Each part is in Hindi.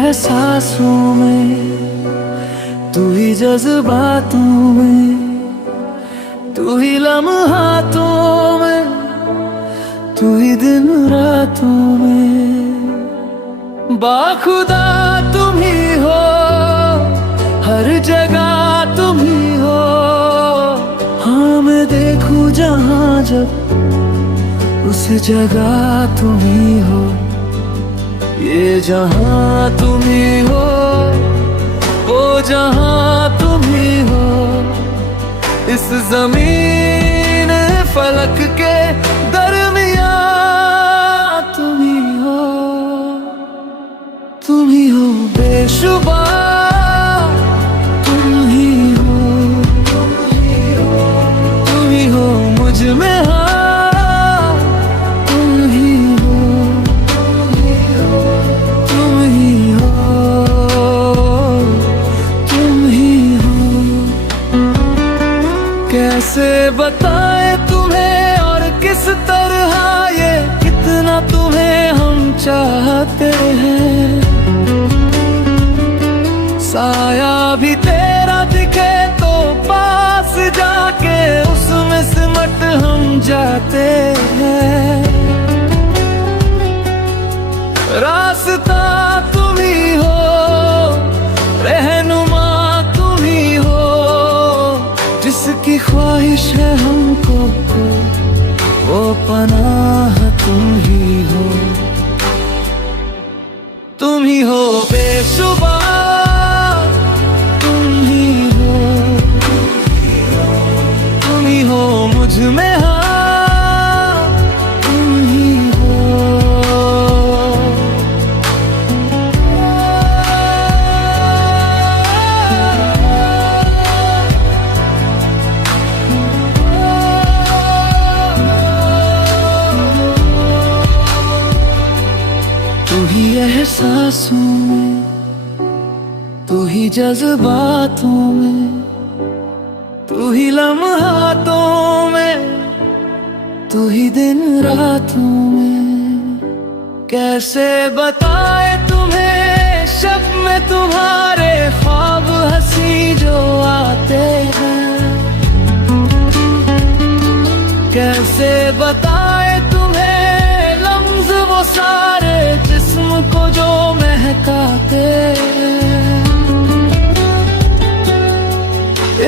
एहसासों में, तू ही जज्बातों में, तू ही लम्हातों में, तू ही दिन रातों में। बाखुदा तुम ही हो, हर जगह तुम ही हो। हाँ मैं देखूं जहाँ जब, उस जगह तुम ही हो। ये जहाँ तुम ही हो, वो जहाँ तुम ही हो। इस जमीन फलक के दरमियाँ तुम ही हो। तुम ही हो बेशुबा, तुम ही हो, तुम ही हो मुझ में हाँ, तुम ही हो, तुम ही हो, तुम ही हो। कैसे बताएं तुम्हें और किस तरह ये कितना तुम्हें हम चाहते हैं। साया भी तेरा दिखे तो पास जाके उसमें सिमट हम जाते हैं। रास्ता तुम ही हो, रहनुमा तुम ही हो। जिसकी ख्वाहिश है हमको वो पनाह तुम ही हो। तुम ही हो बेशुबा, तुम ही हो, तुम ही हो मुझ में हाँ, तुम ही हो। तू ही एहसासों में, तू ही जज्बातों में, तू ही लम्हातों में, तू ही दिन रातों में। कैसे बताए तुम्हें शब में तुम्हारे ख्वाब हंसी जो आते हैं। कैसे बताए तुम्हें लम्ज़ वो सारे जिस्म को जो महकाते हैं।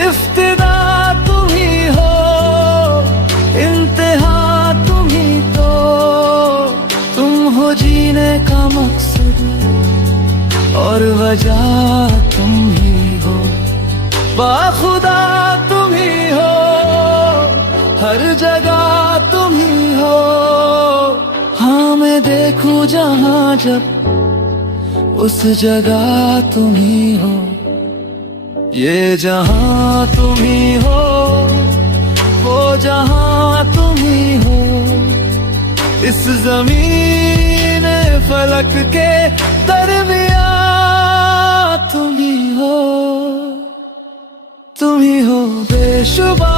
इफ्तिदा तुम ही हो, इंतहा तुम ही तो। तुम हो जीने का मकसद और वजह तुम ही हो। बाखुदा तुम ही हो, हर जगह तुम ही हो। हाँ मैं देखूं जहाँ जब, उस जगह तुम ही हो। ये जहाँ तुम ही हो, वो जहाँ तुम ही हो। इस जमीन फलक के दरमियाँ तुम ही हो। तुम ही हो बेशुबा।